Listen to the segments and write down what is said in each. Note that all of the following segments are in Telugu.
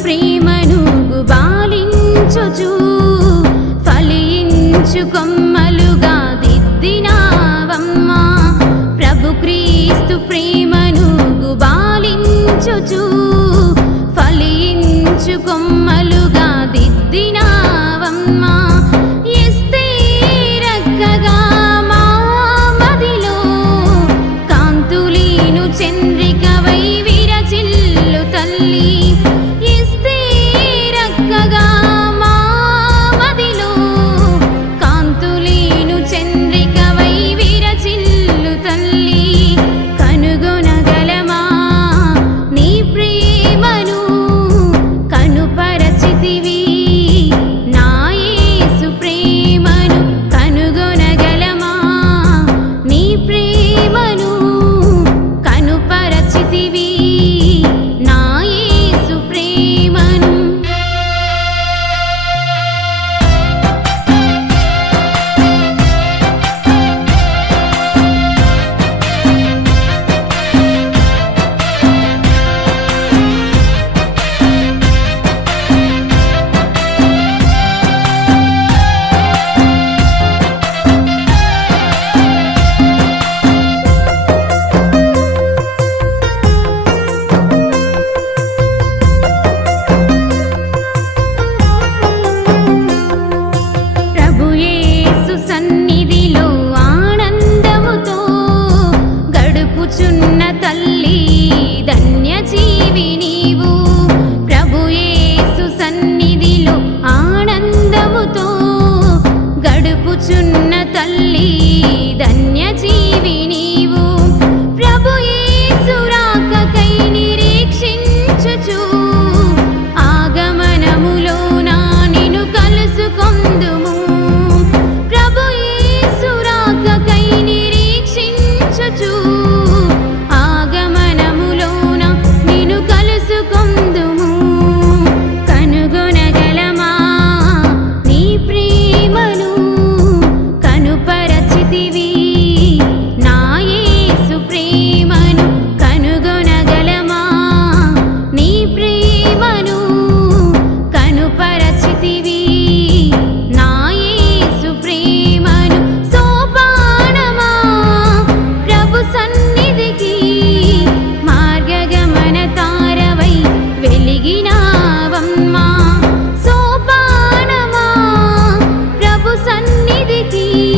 ప్రేమను గుబాలించుచు ఫలించు కొమ్మలుగా దిద్దినావమ్మా. ప్రభు క్రీస్తు ప్రేమను గుబాలించుచు ఫలించు కొమ్మలుగా దిద్దినా baby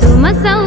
సుమసం